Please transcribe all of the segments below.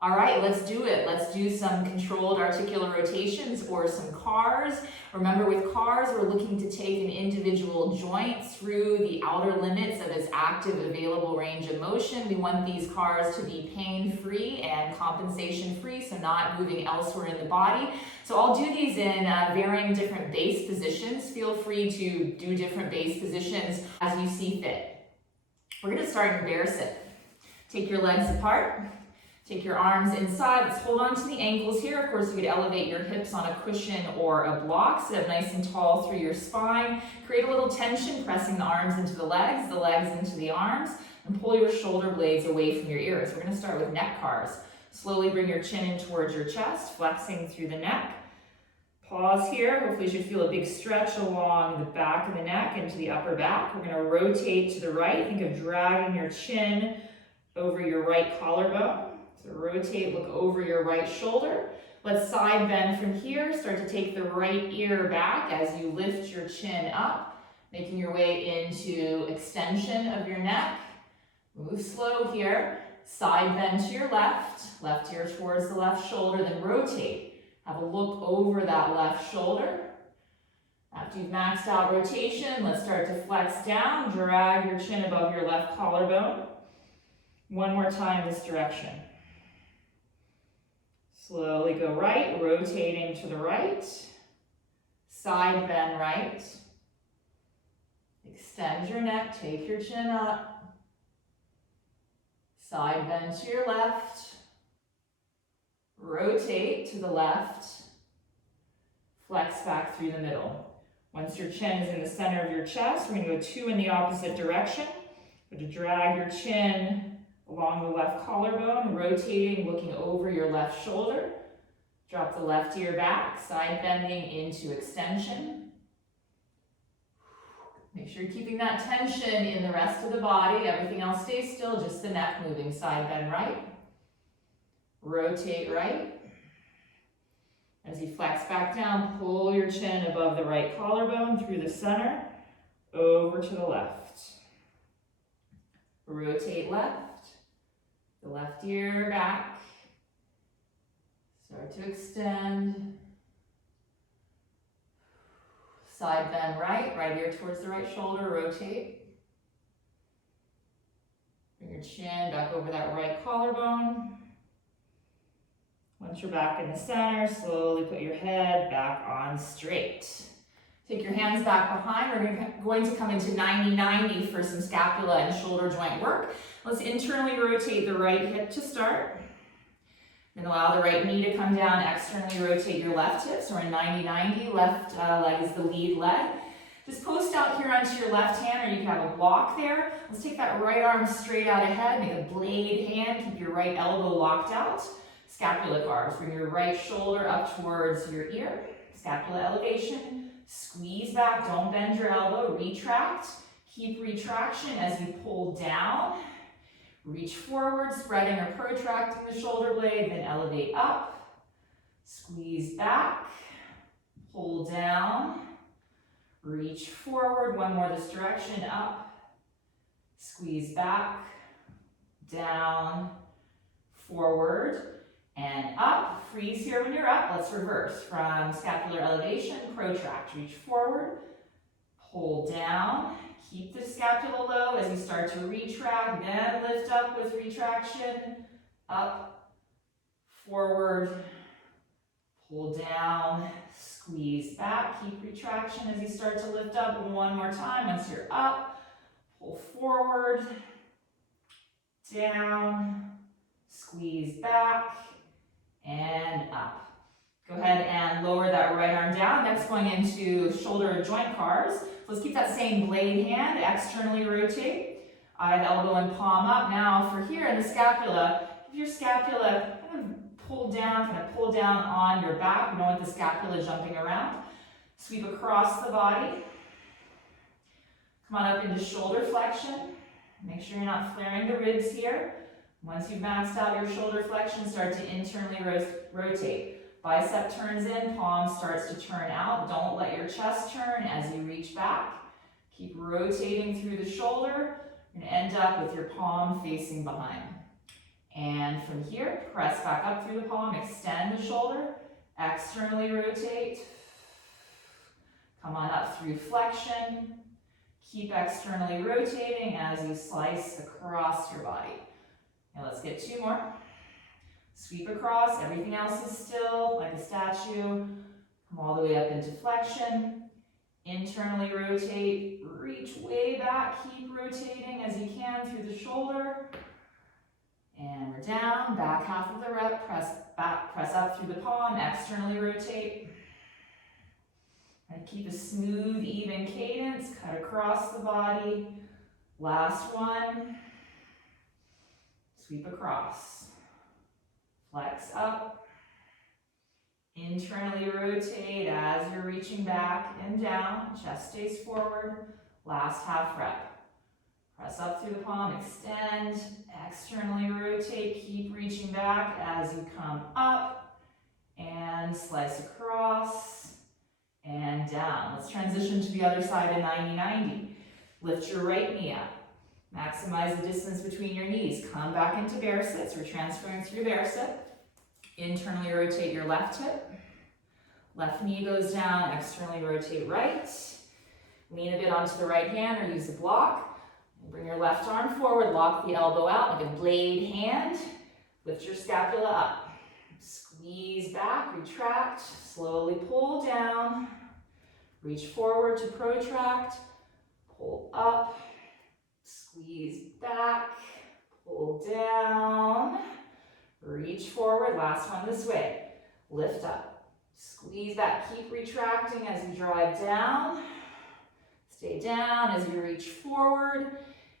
All right, let's do it. Let's do some controlled articular rotations or some cars. Remember, with cars, we're looking to take an individual joint through the outer limits of its active available range of motion. We want these cars to be pain-free and compensation-free, so not moving elsewhere in the body. So I'll do these in varying different base positions. Feel free to do different base positions as you see fit. We're going to start in bear sit. Take your legs apart. Take your arms inside. Let's hold on to the ankles here. Of course, you could elevate your hips on a cushion or a block. Sit up nice and tall through your spine. Create a little tension, pressing the arms into the legs into the arms, and pull your shoulder blades away from your ears. We're going to start with neck cars. Slowly bring your chin in towards your chest, flexing through the neck. Pause here. Hopefully you should feel a big stretch along the back of the neck into the upper back. We're going to rotate to the right. Think of dragging your chin over your right collarbone. So rotate, look over your right shoulder. Let's side bend from here. Start to take the right ear back as you lift your chin up, making your way into extension of your neck. Move slow here. Side bend to your left. Left ear towards the left shoulder, then rotate. Have a look over that left shoulder. After you've maxed out rotation, let's start to flex down. Drag your chin above your left collarbone. One more time this direction. Slowly go right, rotating to the right. Side bend right. Extend your neck, take your chin up. Side bend to your left. Rotate to the left. Flex back through the middle. Once your chin is in the center of your chest, we're going to go 2 in the opposite direction. We're going to drag your chin along the left collarbone, rotating, looking over your left shoulder. Drop the left ear back, side bending into extension. Make sure you're keeping that tension in the rest of the body. Everything else stays still, just the neck moving. Side bend right. Rotate right. As you flex back down, pull your chin above the right collarbone through the center, over to the left. Rotate left. The left ear back. Start to extend. Side bend right. Right ear towards the right shoulder. Rotate. Bring your chin back over that right collarbone. Once you're back in the center, slowly put your head back on straight. Take your hands back behind. We're going to come into 90-90 for some scapula and shoulder joint work. Let's internally rotate the right hip to start. Then allow the right knee to come down. Externally rotate your left hip. So we're in 90-90. Left leg is the lead leg. Just post out here onto your left hand, or you can have a block there. Let's take that right arm straight out ahead. Make a blade hand. Keep your right elbow locked out. Scapula cars. Bring your right shoulder up towards your ear. Scapula elevation. Squeeze back, don't bend your elbow, retract. Keep retraction as you pull down. Reach forward, spreading or protracting the shoulder blade, then elevate up. Squeeze back, pull down. Reach forward, one more this direction, up. Squeeze back, down, forward, and up. Freeze here when you're up. Let's reverse from scapular elevation, protract, reach forward, pull down, keep the scapula low as you start to retract, then lift up with retraction, up, forward, pull down, squeeze back, keep retraction as you start to lift up. One more time. Once you're up, pull forward, down, squeeze back, and up. Go ahead and lower that right arm down. Next, going into shoulder joint cars. So let's keep that same blade hand, externally rotate. I have elbow and palm up. Now for here in the scapula, if your scapula kind of pull down on your back. You don't want the scapula jumping around. Sweep across the body. Come on up into shoulder flexion. Make sure you're not flaring the ribs here. Once you've maxed out your shoulder flexion, start to internally rotate. Bicep turns in, palm starts to turn out. Don't let your chest turn as you reach back. Keep rotating through the shoulder. You're going to end up with your palm facing behind. And from here, press back up through the palm, extend the shoulder, externally rotate. Come on up through flexion. Keep externally rotating as you slice across your body. Now let's get 2 more. Sweep across, everything else is still like a statue. Come all the way up into flexion. Internally rotate, reach way back, keep rotating as you can through the shoulder. And we're down, back half of the rep, press back, press up through the palm, externally rotate. And keep a smooth, even cadence, cut across the body. Last one. Sweep across. Flex up. Internally rotate as you're reaching back and down. Chest stays forward. Last half rep. Press up through the palm, extend. Externally rotate, keep reaching back as you come up. And slice across. And down. Let's transition to the other side of 90-90. Lift your right knee up. Maximize the distance between your knees. Come back into bear sit. So we're transferring through bear sit. Internally rotate your left hip. Left knee goes down. Externally rotate right. Lean a bit onto the right hand or use a block. Bring your left arm forward. Lock the elbow out like a blade hand. Lift your scapula up. Squeeze back, retract. Slowly pull down. Reach forward to protract. Pull up. Squeeze back. Pull down. Reach forward. Last one this way. Lift up. Squeeze back. Keep retracting as you drive down. Stay down as you reach forward.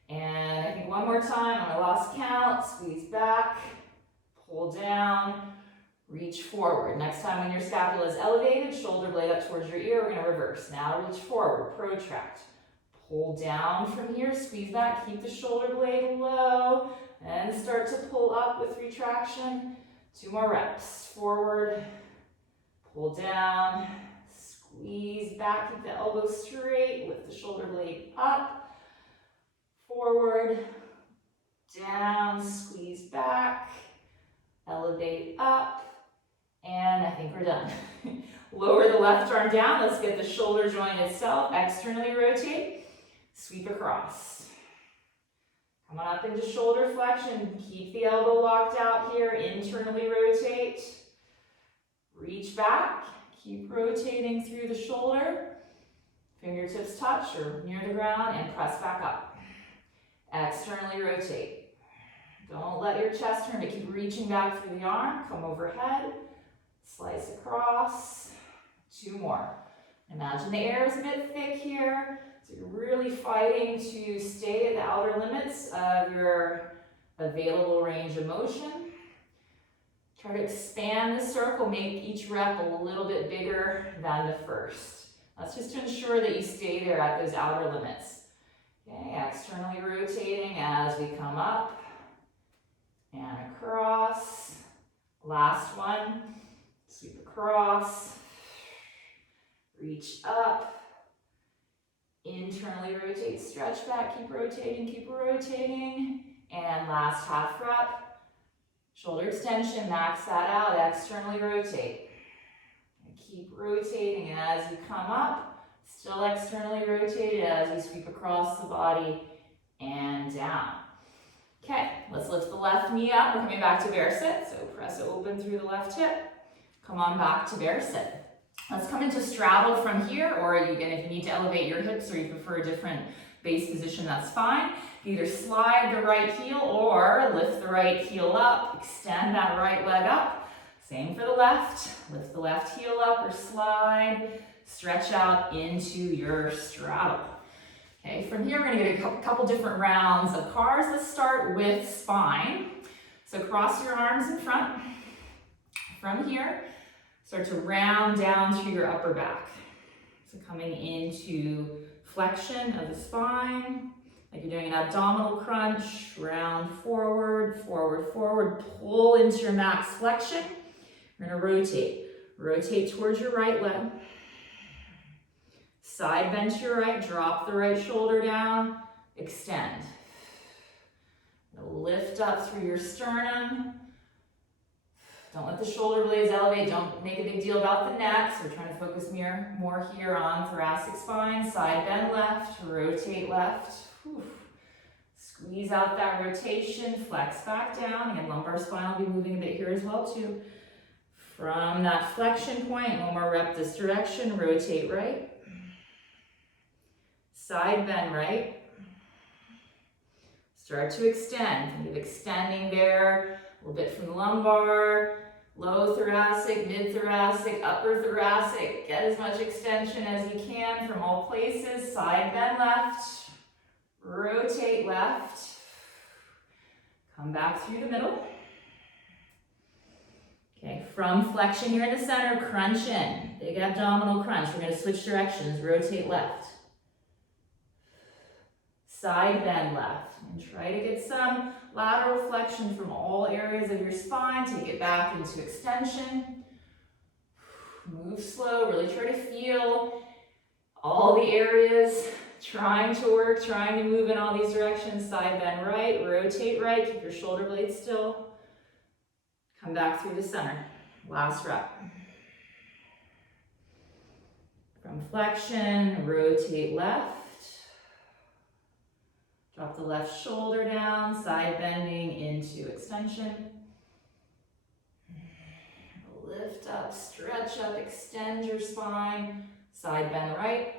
And I think one more time on my last count. Squeeze back. Pull down. Reach forward. Next time when your scapula is elevated, shoulder blade up towards your ear, we're going to reverse. Now reach forward, protract. Pull down from here, squeeze back, keep the shoulder blade low, and start to pull up with retraction. 2 more reps. Forward, pull down, squeeze back, keep the elbow straight, lift the shoulder blade up, forward, down, squeeze back, elevate up. And I think we're done. Lower the left arm down. Let's get the shoulder joint itself. Externally rotate. Sweep across. Come on up into shoulder flexion. Keep the elbow locked out here. Internally rotate. Reach back. Keep rotating through the shoulder. Fingertips touch or near the ground and press back up. Externally rotate. Don't let your chest turn, but keep reaching back through the arm. Come overhead. Slice across. 2 more. Imagine the air is a bit thick here. So you're really fighting to stay at the outer limits of your available range of motion. Try to expand the circle, make each rep a little bit bigger than the first. That's just to ensure that you stay there at those outer limits. Okay, externally rotating as we come up and across. Last one. Sweep across, reach up, internally rotate, stretch back, keep rotating, and last half rep, shoulder extension, max that out, externally rotate. And keep rotating as you come up, still externally rotate as you sweep across the body and down. Okay, let's lift the left knee up. We're coming back to bear sit, so press it open through the left hip. Come on back to bear sit. Let's come into straddle from here, or again, if you need to elevate your hips or you prefer a different base position, that's fine. Either slide the right heel or lift the right heel up, extend that right leg up. Same for the left. Lift the left heel up or slide, stretch out into your straddle. Okay, from here we're gonna get a couple different rounds of cars. Let's start with spine. So cross your arms in front. From here, start to round down through your upper back. So coming into flexion of the spine, like you're doing an abdominal crunch, round forward, pull into your max flexion. We're gonna rotate towards your right leg. Side bend to your right, drop the right shoulder down, extend. Lift up through your sternum. Don't let the shoulder blades elevate. Don't make a big deal about the neck. So we're trying to focus more here on thoracic spine. Side bend left, rotate left. Whew. Squeeze out that rotation, flex back down. Again, lumbar spine will be moving a bit here as well too. From that flexion point, one more rep this direction, rotate right. Side bend right. Start to extend. Think of extending there, a little bit from the lumbar, low thoracic, mid thoracic, upper thoracic. Get as much extension as you can from all places. Side bend left, rotate left. Come back through the middle. Okay, from flexion here in the center, crunch in. Big abdominal crunch. We're going to switch directions, rotate left. Side bend left, and try to get some lateral flexion from all areas of your spine. Take it back into extension. Move slow, really try to feel all the areas trying to work, trying to move in all these directions. Side bend right, rotate right, keep your shoulder blades still. Come back through the center. Last rep. From flexion, rotate left. Drop the left shoulder down, side bending into extension. Lift up, stretch up, extend your spine. Side bend right.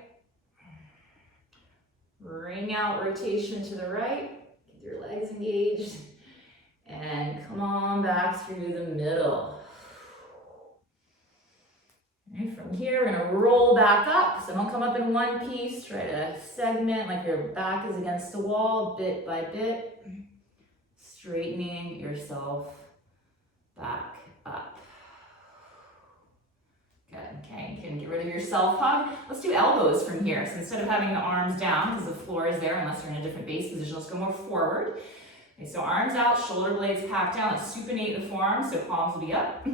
Bring out rotation to the right. Get your legs engaged. And come on back through the middle. And from here, we're gonna roll back up. So don't come up in one piece. Try to segment like your back is against the wall, bit by bit. Straightening yourself back up. Good, okay, you can get rid of your self hug. Let's do elbows from here. So instead of having the arms down, because the floor is there, unless you're in a different base position, let's go more forward. Okay, so arms out, shoulder blades packed down. Let's supinate the forearms, so palms will be up.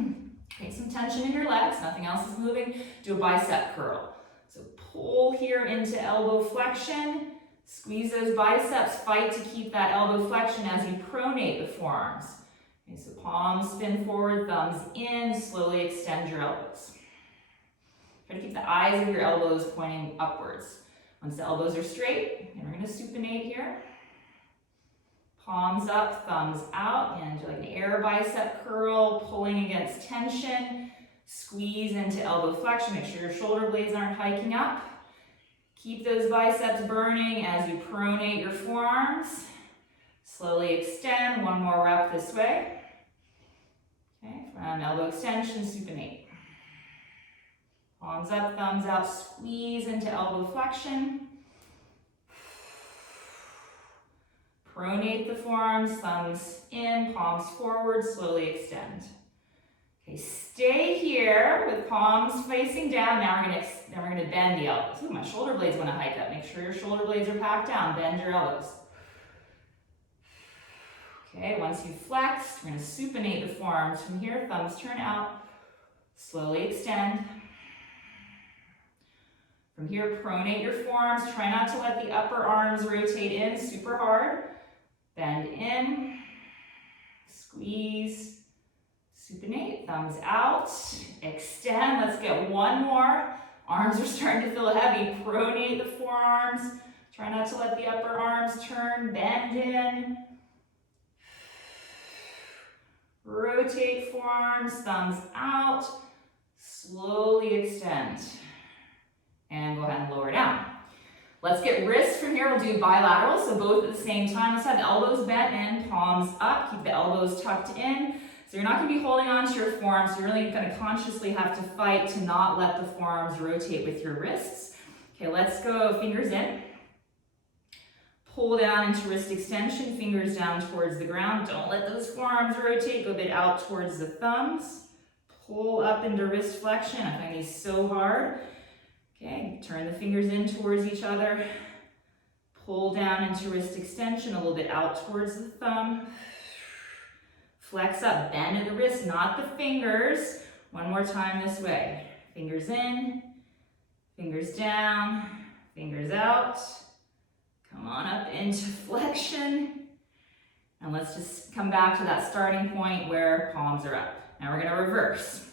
Take some tension in your legs, nothing else is moving. Do a bicep curl. So pull here into elbow flexion. Squeeze those biceps, fight to keep that elbow flexion as you pronate the forearms. Okay, so palms spin forward, thumbs in, slowly extend your elbows. Try to keep the eyes of your elbows pointing upwards. Once the elbows are straight, and we're gonna supinate here. Palms up, thumbs out, and do like an air bicep curl, pulling against tension. Squeeze into elbow flexion, make sure your shoulder blades aren't hiking up. Keep those biceps burning as you pronate your forearms. Slowly extend, one more rep this way. Okay, from elbow extension, supinate. Palms up, thumbs out, squeeze into elbow flexion. Pronate the forearms, thumbs in, palms forward, slowly extend. Okay, stay here with palms facing down. Now we're gonna bend the elbows. Ooh, my shoulder blades wanna hike up. Make sure your shoulder blades are packed down. Bend your elbows. Okay, once you've flexed, we're gonna supinate the forearms from here. Thumbs turn out. Slowly extend. From here, pronate your forearms. Try not to let the upper arms rotate in super hard. Bend in, squeeze, supinate, thumbs out, extend. Let's get one more. Arms are starting to feel heavy. Pronate the forearms. Try not to let the upper arms turn. Bend in. Rotate forearms, thumbs out. Slowly extend. And go ahead and lower down. Let's get wrists from here. We'll do bilateral, so both at the same time. Let's have elbows bent in, palms up. Keep the elbows tucked in. So you're not going to be holding on to your forearms. You're really going to consciously have to fight to not let the forearms rotate with your wrists. Okay, let's go fingers in. Pull down into wrist extension, fingers down towards the ground. Don't let those forearms rotate. Go a bit out towards the thumbs. Pull up into wrist flexion. I find these so hard. Okay, turn the fingers in towards each other. Pull down into wrist extension, a little bit out towards the thumb. Flex up, bend at the wrist, not the fingers. One more time this way. Fingers in, fingers down, fingers out. Come on up into flexion. And let's just come back to that starting point where palms are up. Now we're gonna reverse.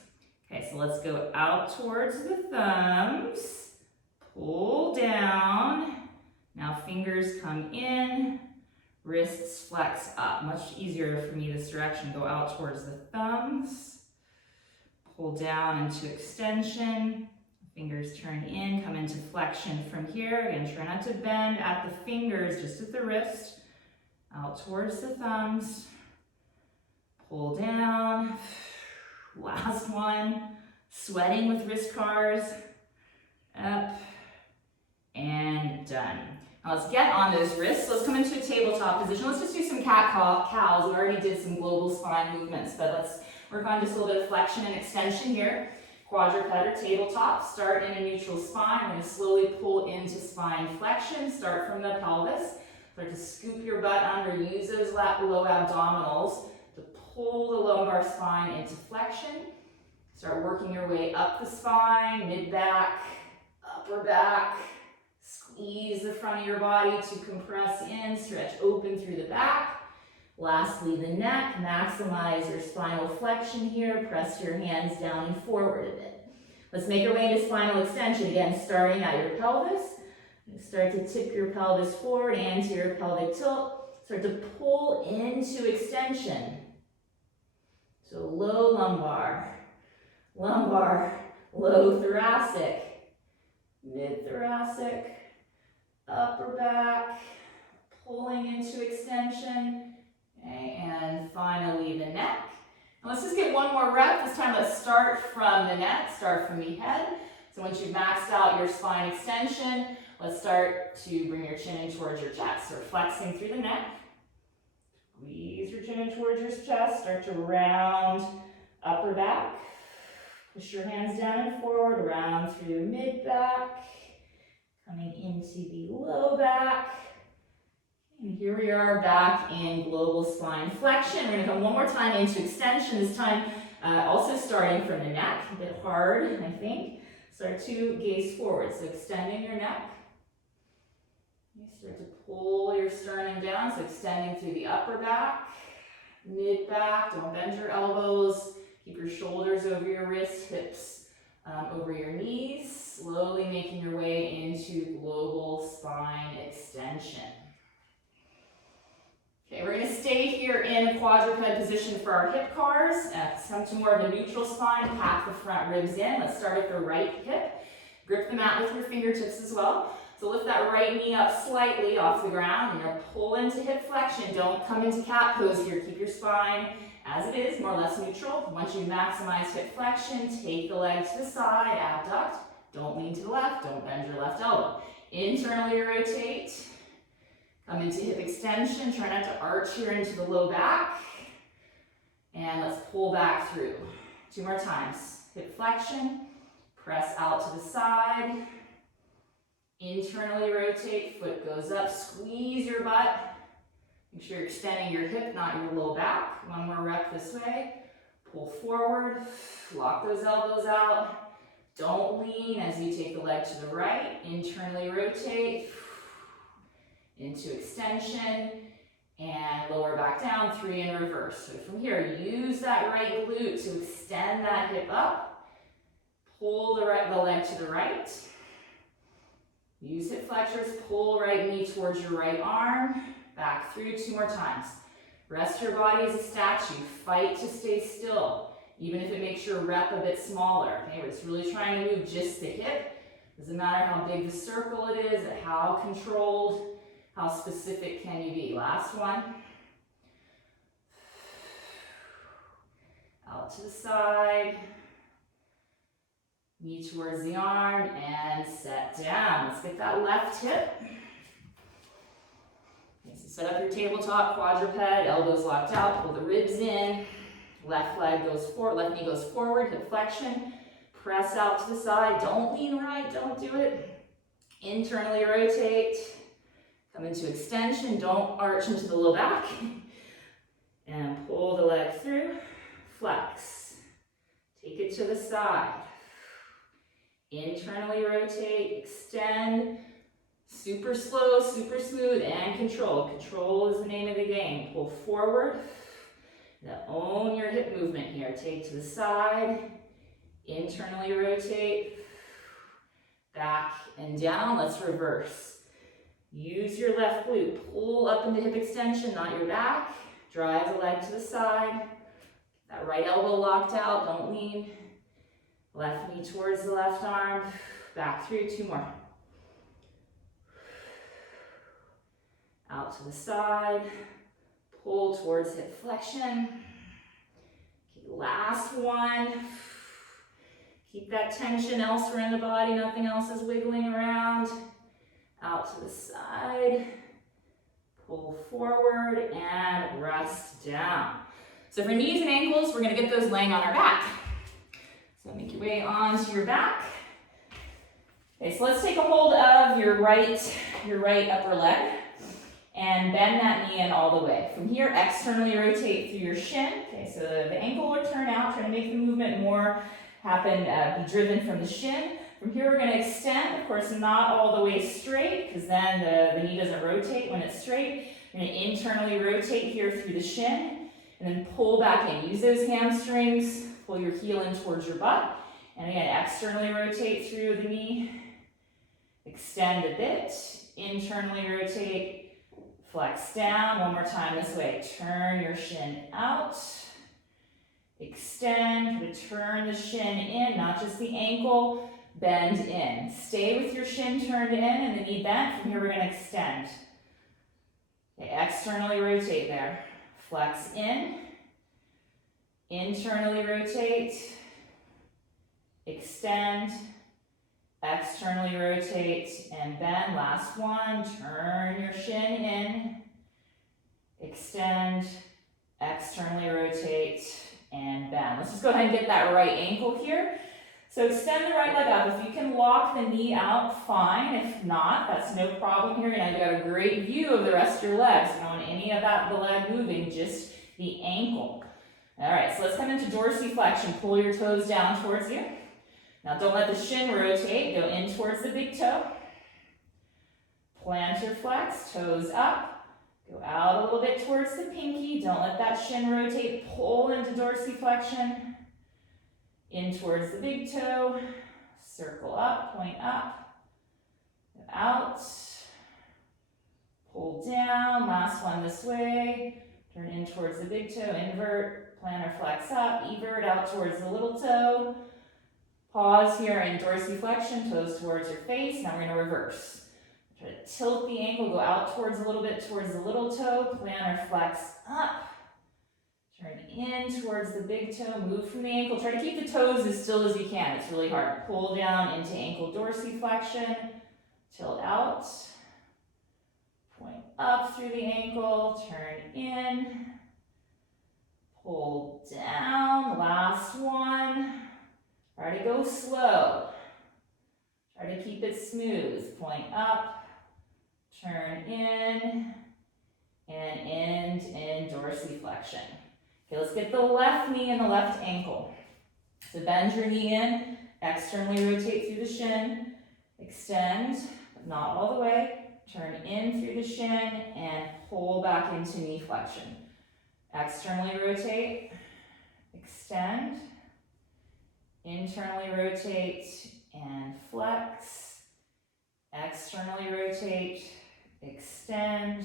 Okay, so let's go out towards the thumbs, pull down. Now fingers come in, wrists flex up. Much easier for me this direction. Go out towards the thumbs, pull down into extension. Fingers turn in, come into flexion from here. Again, try not to bend at the fingers, just at the wrist. Out towards the thumbs, pull down. Last one, sweating with wrist cars, up, and done. Now let's get on those wrists. Let's come into a tabletop position. Let's just do some cat-cows. We already did some global spine movements, but let's work on just a little bit of flexion and extension here. Quadruped or tabletop, start in a neutral spine. We're going to slowly pull into spine flexion. Start from the pelvis. Start to scoop your butt under. Use those low abdominals to pull the lumbar spine into flexion. Start working your way up the spine, mid-back, upper back. Squeeze the front of your body to compress in. Stretch open through the back. Lastly, the neck. Maximize your spinal flexion here. Press your hands down and forward a bit. Let's make our way into spinal extension. Again, starting at your pelvis. Start to tip your pelvis forward, anterior pelvic tilt. Start to pull into extension. So low lumbar, low thoracic, mid-thoracic, upper back, pulling into extension. Okay, and finally the neck. Now let's just get one more rep. This time let's start from the neck, start from the head. So once you've maxed out your spine extension, let's start to bring your chin in towards your chest. So flexing through the neck. Squeeze your chin in towards your chest. Start to round upper back. Push your hands down and forward, round through mid-back. Coming into the low back. And here we are back in global spine flexion. We're going to come one more time into extension. This time also starting from the neck. A bit hard, I think. Start to gaze forward. So extending your neck. You start to pull your sternum down. So extending through the upper back, mid-back. Don't bend your elbows. Keep your shoulders over your wrists, hips over your knees. Slowly making your way into global spine extension. Okay, we're going to stay here in quadruped position for our hip cars. Come to more of a neutral spine, pack the front ribs in. Let's start at the right hip. Grip the mat with your fingertips as well. So lift that right knee up slightly off the ground. You're going to pull into hip flexion. Don't come into cat pose here. Keep your spine as it is, more or less neutral. Once you maximize hip flexion, take the leg to the side, abduct. Don't lean to the left. Don't bend your left elbow. Internally rotate. Come into hip extension. Try not to arch here into the low back. And let's pull back through. 2 more times. Hip flexion. Press out to the side. Internally rotate. Foot goes up. Squeeze your butt. Make sure you're extending your hip, not your low back. 1 more rep this way. Pull forward. Lock those elbows out. Don't lean as you take the leg to the right. Internally rotate. Into extension. And lower back down. 3 in reverse. So from here, use that right glute to extend that hip up. Pull the leg to the right. Use hip flexors. Pull right knee towards your right arm. Back through 2 more times. Rest your body as a statue. Fight to stay still, even if it makes your rep a bit smaller. Okay, we're just really trying to move just the hip. Doesn't matter how big the circle it is, how controlled, how specific can you be. Last one. Out to the side. Knee towards the arm and set down. Let's get that left hip. Okay, so set up your tabletop, quadruped, elbows locked out, pull the ribs in. Left leg goes forward, left knee goes forward, hip flexion. Press out to the side. Don't lean right, don't do it. Internally rotate. Come into extension, don't arch into the low back. And pull the leg through. Flex. Take it to the side. Internally rotate, extend. Super slow, super smooth, and control. Control is the name of the game. Pull forward. Now own your hip movement here. Take to the side, internally rotate, back and down. Let's reverse. Use your left glute. Pull up into hip extension, not your back. Drive the leg to the side. That right elbow locked out, don't lean. Left knee towards the left arm. Back through, 2 more. Out to the side. Pull towards hip flexion. Okay, last one. Keep that tension elsewhere in the body, nothing else is wiggling around. Out to the side. Pull forward and rest down. So for knees and ankles, we're gonna get those laying on our back. So make your way onto your back. Okay, so let's take a hold of your right upper leg and bend that knee in all the way. From here, externally rotate through your shin. Okay, so the ankle will turn out, try to make the movement more happen, be driven from the shin. From here, we're gonna extend, of course, not all the way straight, because then the knee doesn't rotate when it's straight. You're gonna internally rotate here through the shin, and then pull back in. Use those hamstrings, pull your heel in towards your butt. And again, externally rotate through the knee, extend a bit, internally rotate, flex down. One more time this way. Turn your shin out, extend, return the shin in, not just the ankle, bend in. Stay with your shin turned in and the knee bent. From here, we're gonna extend. Okay, externally rotate there. Flex in, internally rotate, extend, externally rotate, and bend. Last one, turn your shin in, extend, externally rotate, and bend. Let's just go ahead and get that right ankle here. So extend the right leg up. If you can lock the knee out, fine. If not, that's no problem here. And you've got a great view of the rest of your legs. You don't want any of the leg moving, just the ankle. All right, so let's come into dorsiflexion. Pull your toes down towards you. Now don't let the shin rotate. Go in towards the big toe. Plantar flex, toes up. Go out a little bit towards the pinky. Don't let that shin rotate. Pull into dorsiflexion. In towards the big toe. Circle up, point up. Go out. Pull down. Last one this way. Turn in towards the big toe. Invert. Plantar flex up. Evert out towards the little toe. Pause here in dorsiflexion. Toes towards your face. Now we're going to reverse. Try to tilt the ankle. Go out towards a little bit towards the little toe. Plantar flex up. Turn in towards the big toe, move from the ankle. Try to keep the toes as still as you can. It's really hard. Pull down into ankle dorsiflexion, tilt out, point up through the ankle, turn in, pull down, last one. Try to go slow. Try to keep it smooth. Point up, turn in, and end in dorsiflexion. Okay, let's get the left knee and the left ankle. So bend your knee in, externally rotate through the shin, extend, but not all the way, turn in through the shin, and pull back into knee flexion. Externally rotate, extend, internally rotate, and flex, externally rotate, extend,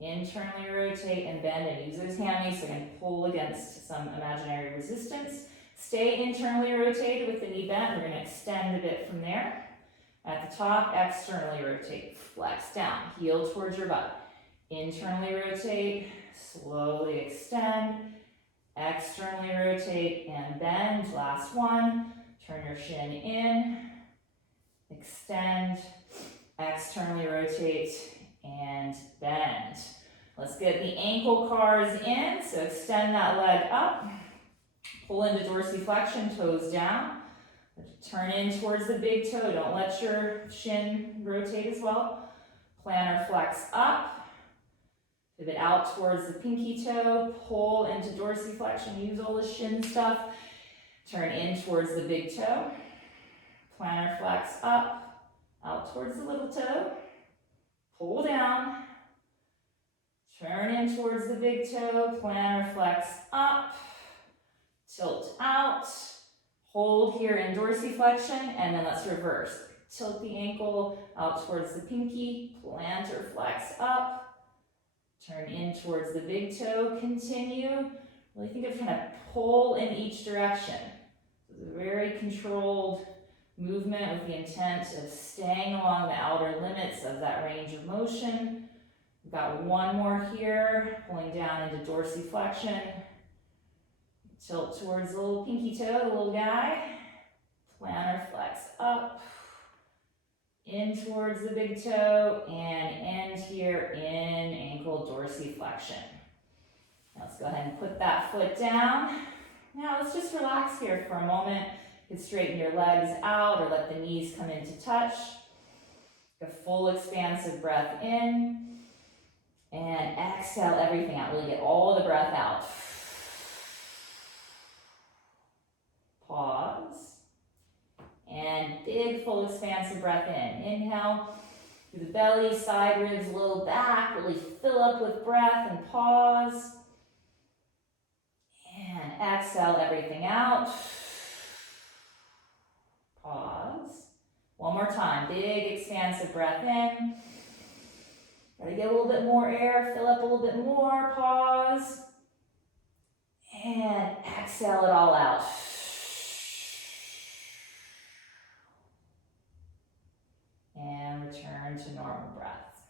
internally rotate and bend, and use those hammies so you can pull against some imaginary resistance. Stay internally rotated with the knee bent. We're going to extend a bit from there. At the top, externally rotate, flex down, heel towards your butt. Internally rotate, slowly extend, externally rotate and bend. Last one, turn your shin in, extend, externally rotate, and bend. Let's get the ankle cars in. So extend that leg up. Pull into dorsiflexion, toes down. Turn in towards the big toe. Don't let your shin rotate as well. Plantar flex up. Pivot out towards the pinky toe. Pull into dorsiflexion. Use all the shin stuff. Turn in towards the big toe. Plantar flex up. Out towards the little toe. pull down, turn in towards the big toe, plantar flex up, tilt out, hold here in dorsiflexion, and then let's reverse. Tilt the ankle out towards the pinky, plantar flex up, turn in towards the big toe, continue. Really think of trying to pull in each direction. It's a very controlled movement with the intent of staying along the outer limits of that range of motion. We've got one more here, pulling down into dorsiflexion. Tilt towards the little pinky toe, the little guy. Plantar flex up, in towards the big toe, and end here in ankle dorsiflexion. Let's go ahead and put that foot down. Now let's just relax here for a moment. You can straighten your legs out or let the knees come into touch. A full expansive breath in. And exhale everything out. Really get all the breath out. Pause. And big full expansive breath in. Inhale through the belly, side ribs, low back. Really fill up with breath and pause. And exhale everything out. Pause. One more time. Big expansive breath in. Gotta get a little bit more air. Fill up a little bit more. Pause. And exhale it all out. And return to normal breath.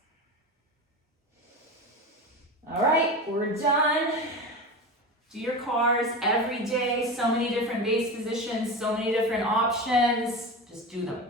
All right, we're done. Do your cars every day, so many different base positions, so many different options. Just do them.